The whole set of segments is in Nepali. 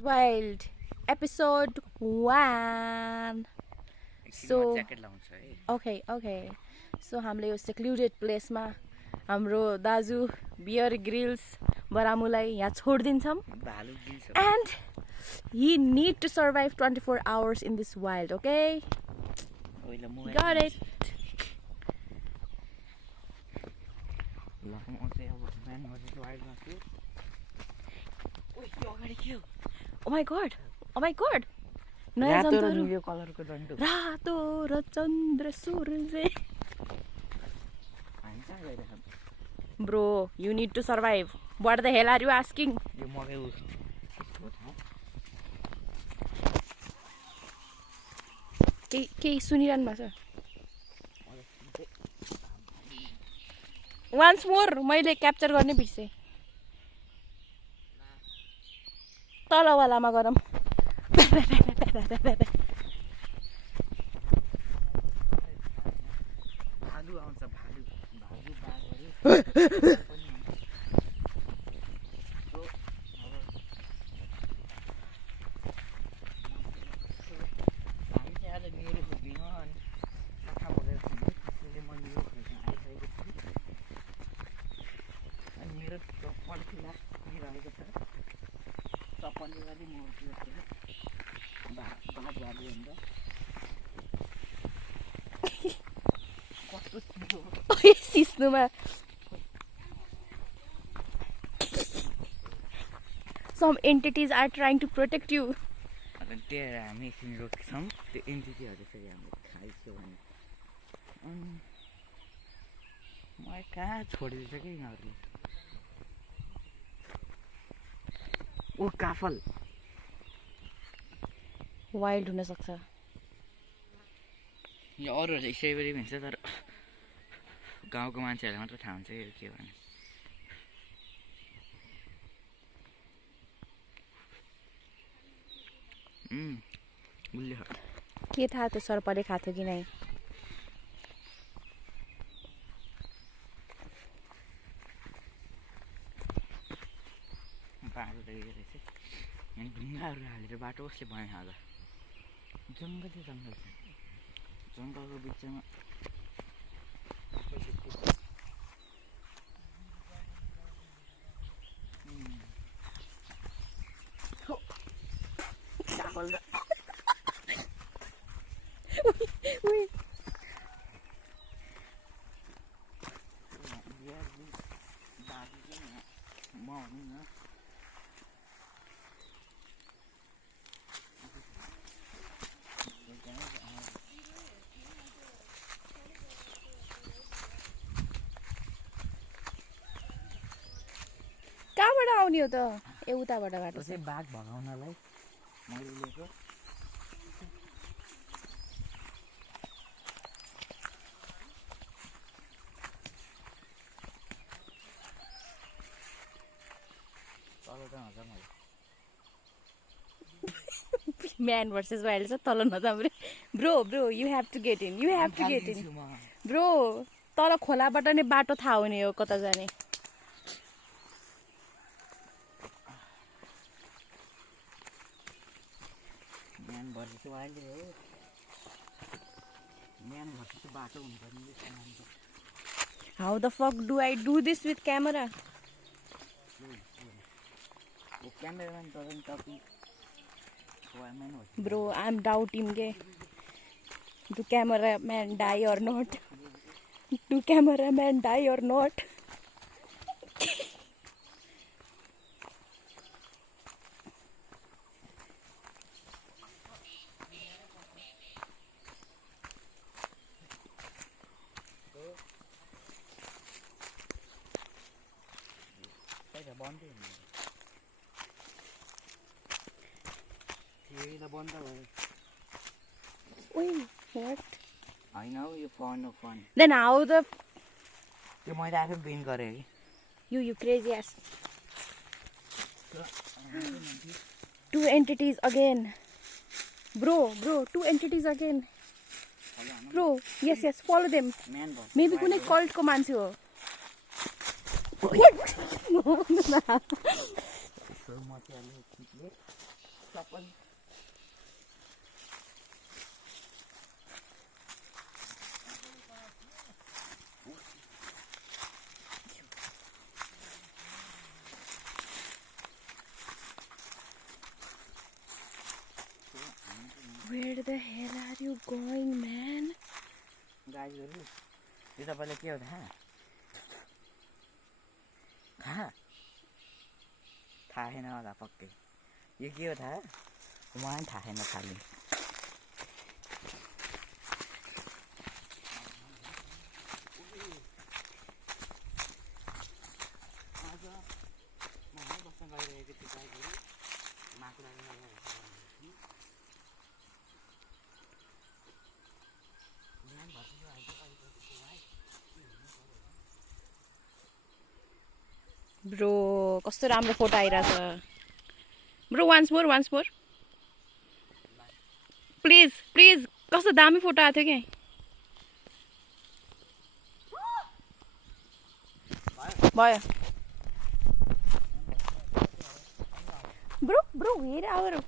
Wild episode 1. So okay. So हामीले यो secluded place मा हाम्रो दाजु बियर ग्रिल्स बरामुलाई यहाँ छोड्दिन्छौँ and he need to survive 24 hours in this wild, okay? Got it. Oh my god. नयाँ जन्तुहरु रातो र चन्द्र सूर्य. Bro, you need to survive. What the hell are you asking? केही सुनिरहनु भएको छ? Once more मैले क्याप्चर गर्ने बिर्से. तलवालामा गरम. सिस्नुमा some entities are trying to protect you. त्यही हामी एकछिन रोक्छौँ त्यो एन्टिटीहरू फेरि हामीले खाइसक्यो भने मलाई कहाँ छोडिदिन्छ कि यिनीहरूले. ओ काफल वाइल्ड हुन सक्छ. यो अरूहरूले स्ट्रबेरी भन्छ तर गाउँको मान्छेहरूलाई मात्र थाहा हुन्छ यो के भने. के थाहा त्यो सर्पले खाथ्यो कि नै. बाटो रहेछ अनि ढुङ्गाहरू हालेर बाटो कसले बनायो होला. जङ्गल छ, जङ्गलको बिचमा कहाँबाट आउने हो त? ए उताबाट बाटो छ. बाघ भगाउनलाई मैले लिएको. Man versus wild छ. तल नजाऊ. Bro, you have to get in. Bro, तल खोलाबाट नै बाटो थाहा हुने हो कता जाने. Man versus wild हो. Man versus बाटो हुनुपर्ने. How the fuck do I do this with camera? The cameraman doesn't copy. Bro, I'm doubting ke. Do cameraman die or not? Do cameraman die or not? Wait, what? I know you found no fun. Then how the... You might have been गरेँ. You crazy ass. Two entities again. Bro, two entities again. Bro, yes, follow them. Maybe कुनै cult को मान्छे हो. What? चप्पल Where the hell are you going, man? गाईहरू यो तपाईँलाई के हो थाहा थाहा छैन होला पक्कै यो के हो थाहा मलाई पनि थाहा छैन खालि आज मलाई बस्न गइरहेको थियो गाईहरू माकुरा Bro, कस्तो राम्रो फोटो आइरहेछ. Bro, once more. Please. कस्तो दामी फोटो आएको थियो के? भयो. Bro, where our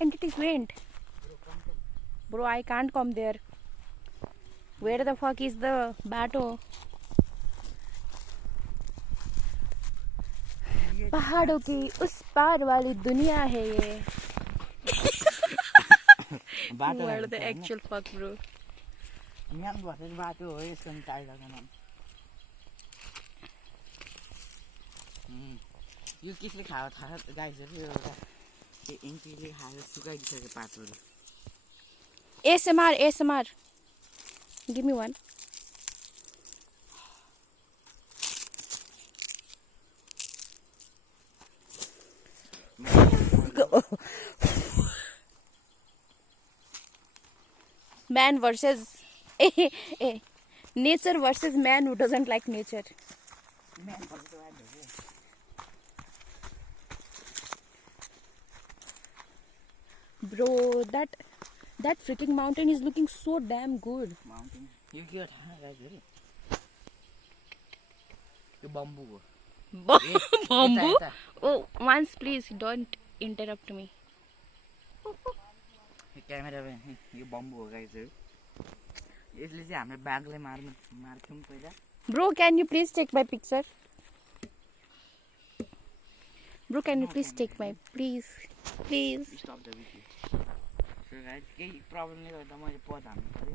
entities went? Bro, I can't come there. Where the fuck is the bateau? पहाड़ों की उस पार वाली दुनिया है ये. बाटो Where the actual fuck, bro? यहाँ बसेको बाटो हो यसको नि टाइगर नाम यो किसले खायो थाहा गाईहरू एउटा एन्टीले खायो सुकाइदिसक्यो पातहरू ASMR. Give me one. Man versus nature versus man who doesn't like nature. Bro, that freaking mountain is looking so damn good. Mountain. यो के हो थाहा गाईहरू यो बम्बू हो Bamboo? Oh, once please don't interrupt me. Camera यो बम्बू हो गाईहरू यसले चाहिँ हाम्रो बाघले मार्थ्यौँ पहिला Bro, can you please take my picture? Bro, can you please take my please? Stop the video so guys केही प्रब्लमले गर्दा मैले पद हाल्नु पर्यो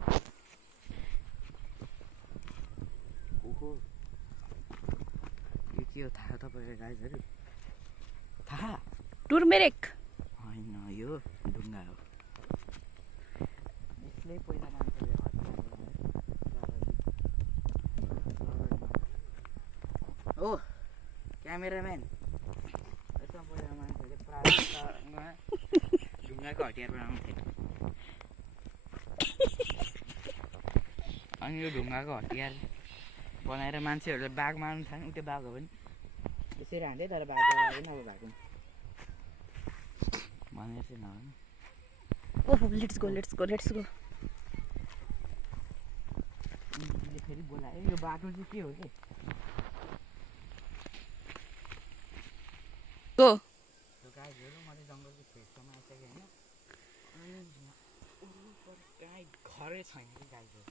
ओहो यो के हो थाहा तपाईँलाई गाइजहरू थाहा Turmeric. होइन यो ढुङ्गा हो यसले पहिला मान्छेले ओ क्यामेराम्यान यसमा पहिला मान्छेले प्रायमा ढुङ्गाको हतियार बनाउँथे अनि यो ढुङ्गाको हतियार बनाएर मान्छेहरूले बाघ मार्नु थाल्यो त्यो बाघ हो भने यसरी हान्थ्यो तर बाघ पनि अब भएको भनेर चाहिँ नभने Oh, let's go. फेरि बोलायो यो बाटो चाहिँ के हो कि Go. गाईहरू मैले जङ्गलको छेउछाउमा आइसकेँ होइन अनि गाई घरै छैन कि गाईहरू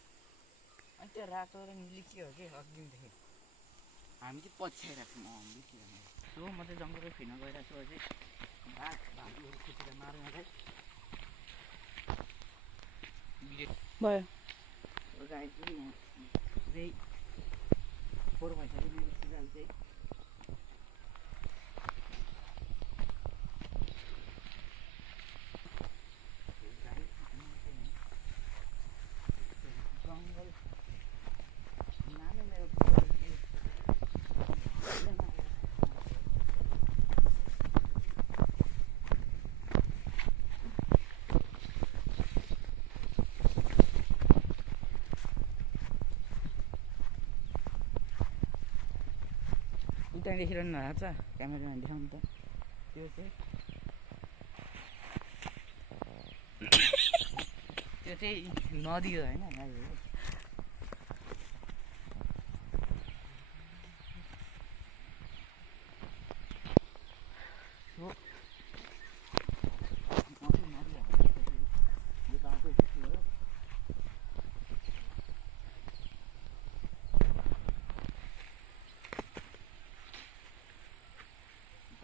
अनि त्यो रातो र निली के हो कि अघिदेखि हामी चाहिँ पछ्याइरहेको छौँ बिचमा म चाहिँ जङ्गलको फिर्न गइरहेको छु अझै बाघ भालुहरू खुटेर मार्नलाई भयो गाई चाहिँ यहाँ पुरै फोहोर भइसक्यो मेरो सिराल चाहिँ जङ्गल नामै मेरो त्यहाँ देखिरहनु भएको छ क्यामेरामा देखाउनु त त्यो चाहिँ नदी हो होइन गाईहरू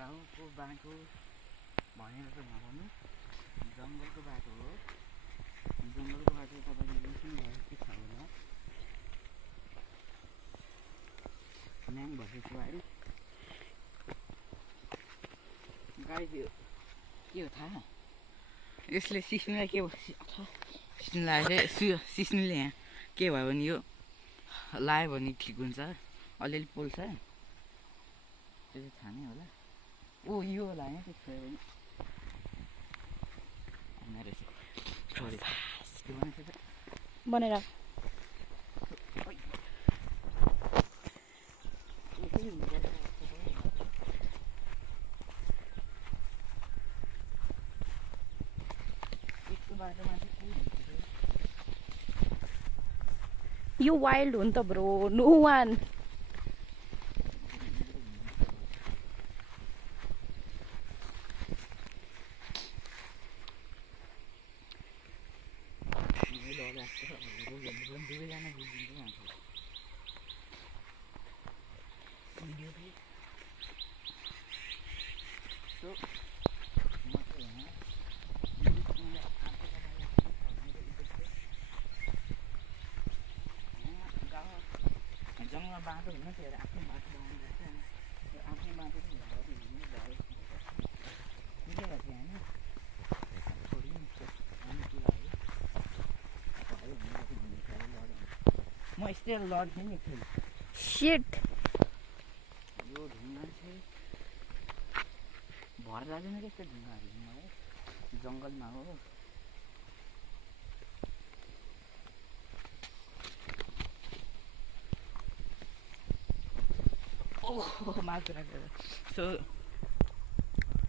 घाउको बाटो भनेर त नभन्नु, जङ्गलको बाटो हो। जङ्गलको बाटो तपाईँले बुझ्नुभयो कि छ होला। न्याङ भएपछि अहिले गाई के हो थाहा, यसले सिस्नुलाई के सिस्नुलाई चाहिँ सिस्नुले यहाँ के भयो भने यो लायो भने ठिक हुन्छ, अलिअलि पोल्छ, त्यो चाहिँ थाहा नै होला। ओ यो होला यहाँ त्यो छोयो भने भनेर यो वाइल्ड हो नि त ब्रो, नो वान। जङ्गलमा बाटो हुन त्यो आफ्नो बाटो बनाउनु रहेछ, आफ्नो बाटो पनि भयो हिँड्नु भयो निकै भएको थियो होइन, छोडिदिनु म यस्तै लड्थेँ नि फेरि। शिट, यो ढुङ्गा चाहिँ भर लाग्दैन कि यस्तो ढुङ्गाहरू मलाई, जङ्गलमा हो। ओहो माथि राखेर सो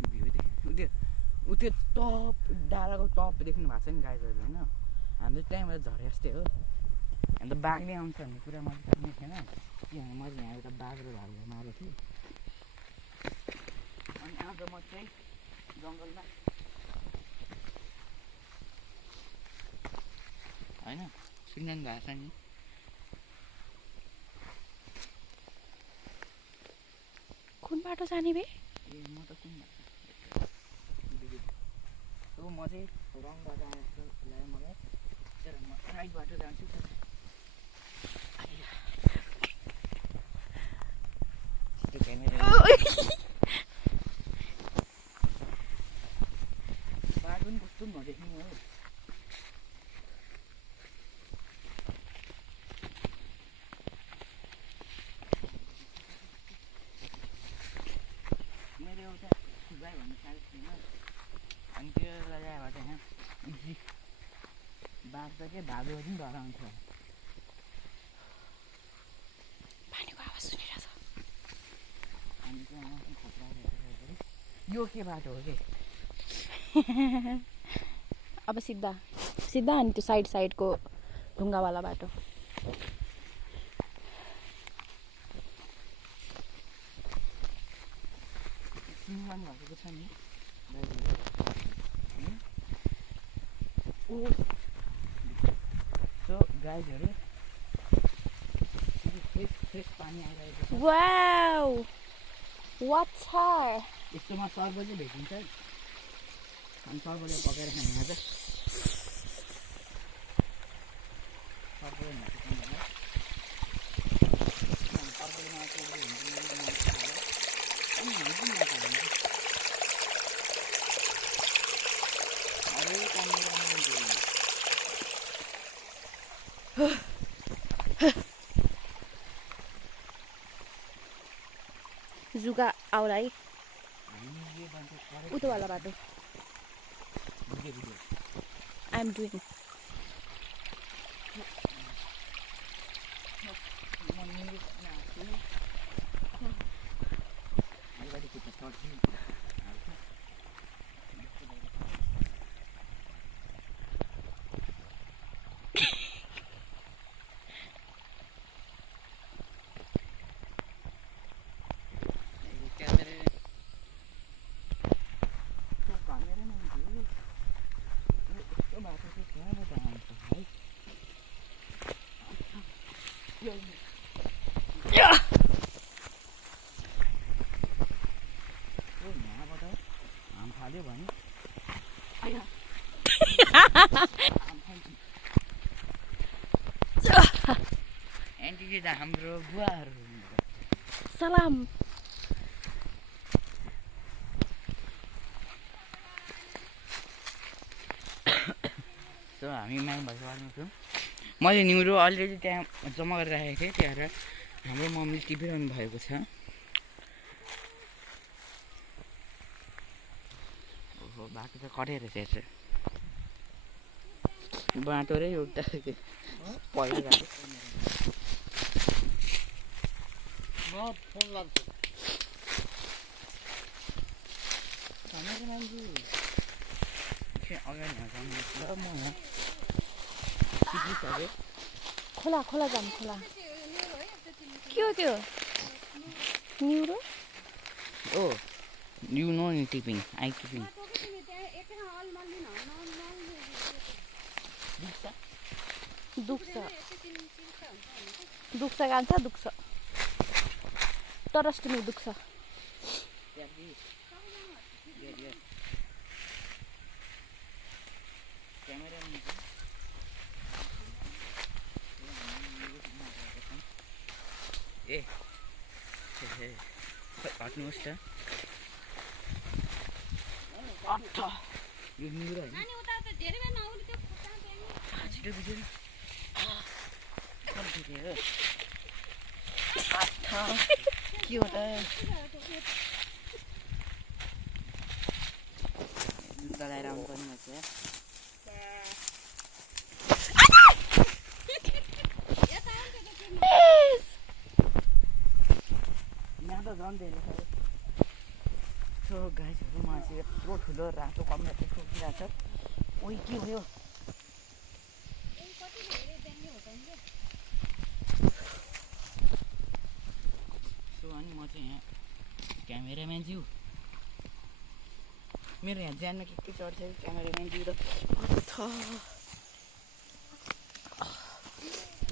भ्यू देख्नु, ऊ त्यो टप डाँडाको टप देख्नु भएको छ नि गाईहरू होइन, हाम्रो त्यहीँबाट झरे जस्तै हो। अन्त बाघले आउँछ भन्ने कुरा मैले थाहा थिएन, किनभने मैले यहाँ एउटा बाघ र भालुलाई मारेको थिएँ। अनि आज म चाहिँ जङ्गलमा होइन सुन्नु भएको छ नि, कुन बाटो जाने बे? ए म त कुन बाटो म चाहिँ रङ बाटो आए जस्तो लाग्यो मलाई, तर म राइट बाटो जान्छु। बाटो पनि कस्तो नदेख्ने हो, मेरो एउटा खुबाई भन्ने साइड थिएन, अनि त्यो लगाएर यहाँ बाघ त के भालु पनि डराउँछ। पानीको आवाज सुनिरहेछ। अनि चाहिँ खतरा यो के बाटो हो कि अब सिधा सिधा अनि त्यो साइड साइडको ढुङ्गावाला बाटो। सिमन भएको छ नि सो गाईहरू फ्रेस पानी आइरहेको छ। वाउ वाटर, यस्तोमा सर्ब चाहिँ भेटिन्छ, अनि सर्बले पकाएर खाने आज सर्बले जुगा आउला है उतो वाला बाटो। आई एम डुइङ एन्टी त हाम्रो बुवाहरू सलाम सो हामी म्याम भएको बारेमा छौँ मैले न्युरो अलरेडी त्यहाँ जम्मा गरेर राखेको थिएँ त्यहाँ हाम्रो मम्मीले टिपिरहनु भएको छ ओहो बाटो त कटेर रहेछ बाटो र एउटा पहिरो गएको फोन लाग्छ अगाडि म यहाँ खोला खोला जाम खोला के हो त्यो न्युरो ओ यु नो नि टिपिङ आई टिपिङ दुख्छ दुख्छ कान्छ दुख्छ टरस्टमी दुख्छ ए हट्नुहोस् त यो न्युरो होइन छिटो भिडियो के हो त जुत्ता लगाएर आउनु पर्ने रहेछ यहाँ त झन् धेरै छ सो गाइजहरू मान्छे यत्रो ठुलो रातो कम्प्युटर ठोकिरहेको छ ओइ के भयो सो अनि म चाहिँ यहाँ क्यामेराम्यान ज्यू मेरो यहाँ ज्यानमा के चढ्छ क्यामेराम्यान ज्यू त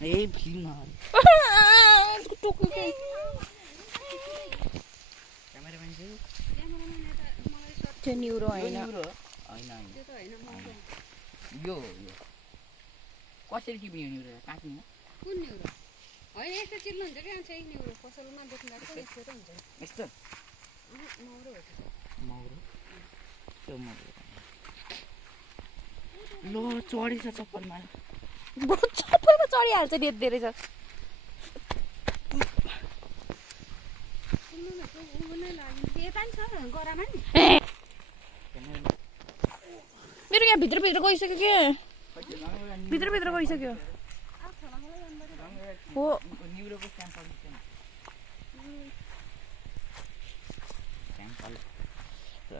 ए फिल्म क्यामेराम्यान ज्यू त्यो न्युरो होइन यो कसरी टिप्ने न्युरो काट्ने कुन न्युरो होइन यस्तो चिल्लो हुन्छ क्या चाहिँ न्युरो पसलमा देख्नु भएको यस्तो त हुन्छ यस्तो मौरो हो मौरो त्यो मौरो लो चढेछ चप्पलमा चप्पलमा चढिहाल्छ नि यति धेरै छ यता नि छ गरामा नि मेरो यहाँ भित्र गइसक्यो के भित्र गइसक्यो हो न्युरोको स्याम्पल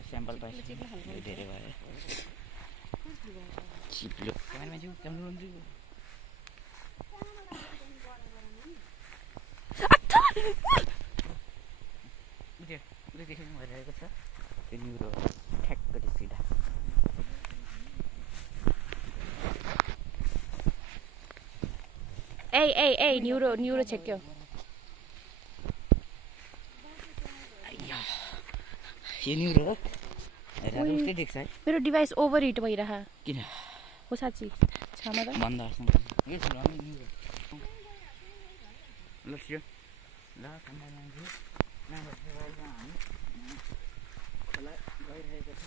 स्याम्पल पाइसक्यो धेरै भयो चिप्लो क्यामेरामा चाहिँ क्यामेरा उदेखि भइरहेको छ त्यो न्युरो ठ्याक्क सिधा ए न्युरो छेक्यो यो न्युरो हो उस्तै देख्छ है मेरो डिभाइस ओभर हिट भइरह किन हो साँच्ची छामा त बन्द ल छियो ल गइरहेको छ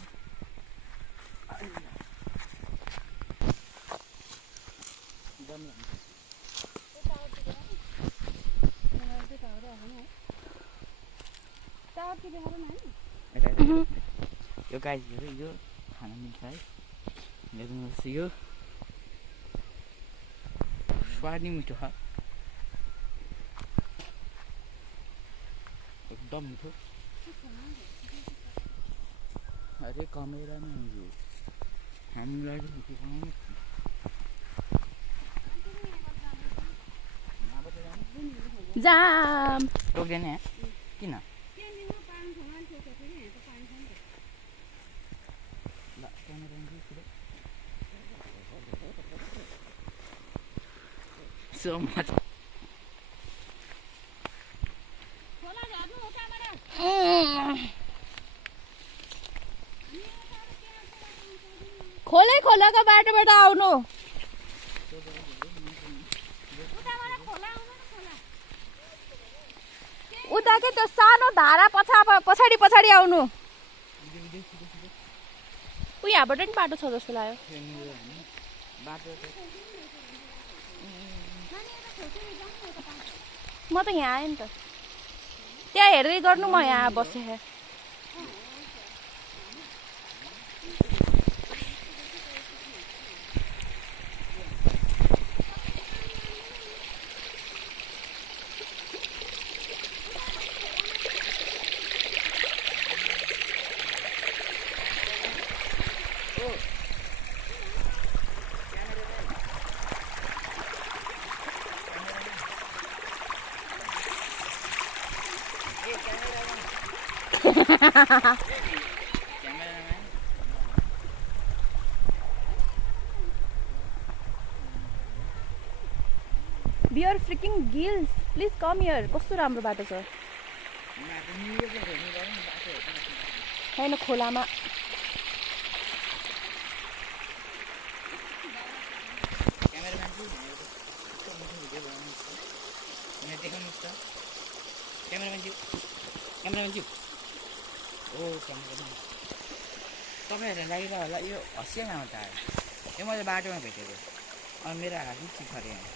यो गाईहरू यो खान मिल्छ है हेर्नुहोस् यो स्वाद नि मिठो छ एकदम मिठो अरे कमेरामा यो हामीलाई जाम टोक्दैन किन so much. खोलाको बाटोबाट आउनु। उता के त्यो सानो धारा पछाडि पछाडि आउनु। ऊ यहाँबाट नि बाटो छ जस्तो लाग्यो। म त यहाँ आएँ नि त। त्यहाँ हेर्दै गर्नु, म यहाँ बसेँ। Beer freaking gills. Please come here. कस्तो राम्रो बाटो छ। हैन खोलामा। तपाईँहरूलाई लागिरह होला यो हँसिया गाउँ त आयो। यो मैले बाटोमा भेटेको। अनि मेरो हात पनि चिखरे यहाँ।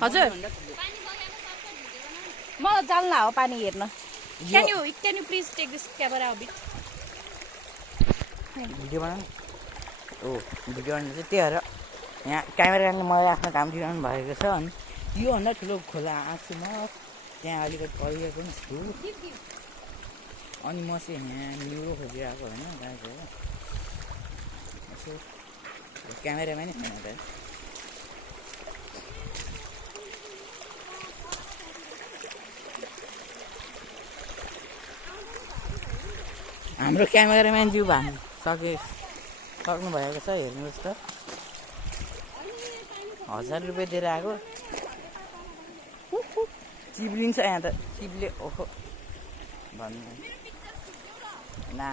हजुर म जान्ला हो पानी हेर्न। Can you please take this camera a bit? Video बनाउनु। भिडियो बनाउनु चाहिँ त्यही भएर यहाँ क्यामेराले मलाई आफ्नो काम दिइरहनु भएको छ। अनि योभन्दा ठुलो खोला आएको छु म। त्यहाँ अलिकति पहिरो पनि छु। अनि म चाहिँ यहाँ न्युरो खोजिरहेको होइन गाईको। यसो क्यामेरामा नि छैन त। हाम्रो क्यामेराम्यान ज्यू सक्नु भएको छ। हेर्नुहोस् त 1000 रुपियाँ दिएर आएको। चिप्लिन्छ यहाँ त। चिप्ले ओहो भन्नु ना